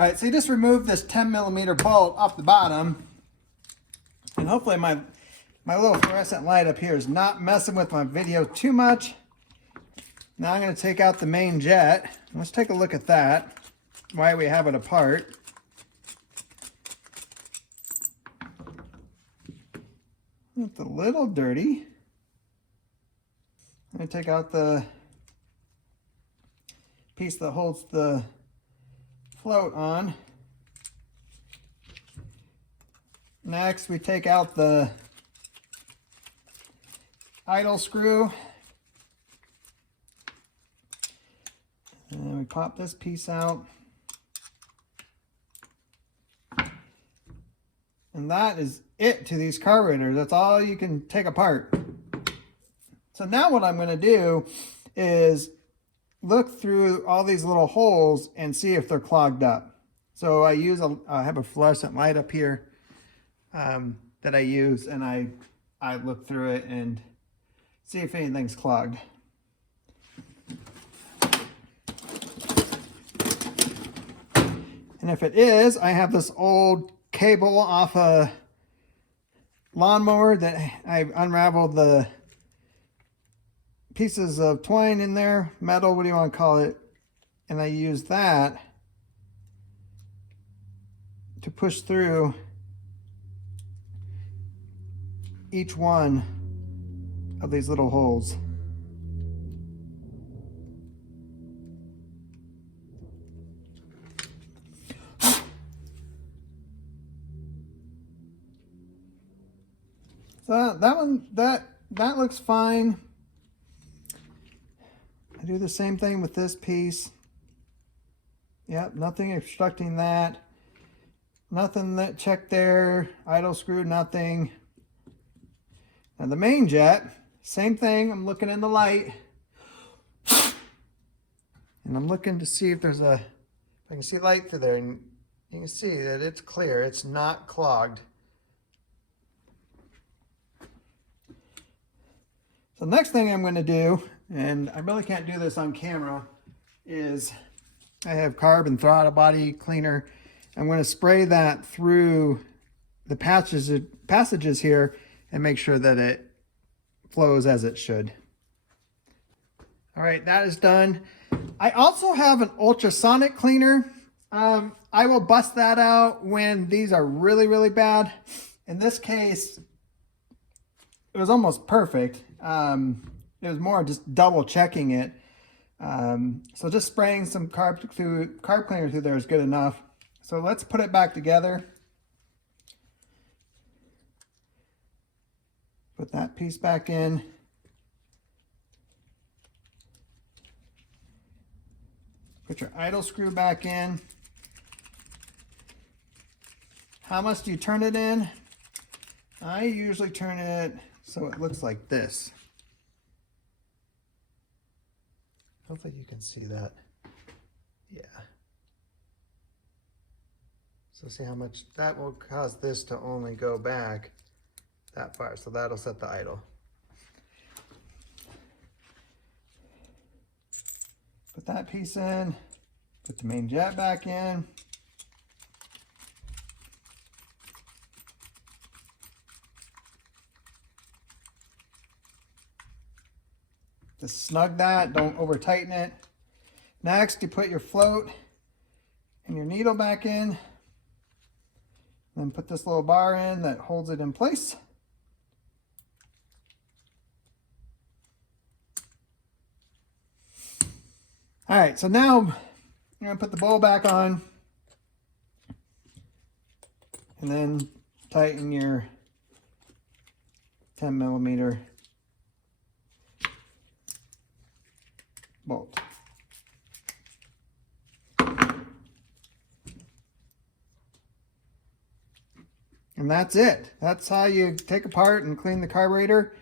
All right, so you just remove this 10mm bolt off the bottom, and hopefully my little fluorescent light up here is not messing with my video too much. Now I'm going to take out the main jet. Let's take a look at that, why we have it apart. It's a little dirty. I'm going to take out the piece that holds the float on. Next, we take out the idle screw. And we pop this piece out. And that is it to these carburetors. That's all you can take apart. So now what I'm going to do is look through all these little holes and see if they're clogged up. So I have a fluorescent light up here that I use, and I look through it and see if anything's clogged. And if it is, I have this old cable off a lawnmower that I've unraveled the pieces of twine in there, metal, what do you want to call it, and I use that to push through each one of these little holes. So that looks fine. I do the same thing with this piece. Yep, nothing obstructing that. Nothing that checked there. Idle screw, nothing. Now the main jet, same thing. I'm looking in the light. And I'm looking to see if there's if I can see light through there. And you can see that it's clear. It's not clogged. So the next thing I'm going to do, and I really can't do this on camera, is I have Carb and Throttle body cleaner. I'm going to spray that through the passages here and make sure that it flows as it should. All right, that is done. I also have an ultrasonic cleaner. I will bust that out when these are really, really bad. In this case, it was almost perfect. It was more just double checking it. So just spraying some carb cleaner through there is good enough. So let's put it back together. Put that piece back in. Put your idle screw back in. How much do you turn it in? I usually turn it so it looks like this. Hopefully you can see that. Yeah. So see how much that will cause this to only go back that far. So that'll set the idle. Put that piece in. Put the main jet back in. Just snug that, don't over tighten it. Next, you put your float and your needle back in. Then put this little bar in that holds it in place. All right, so now I'm gonna put the bowl back on and then tighten your 10mm bolt. And that's it. That's how you take apart and clean the carburetor.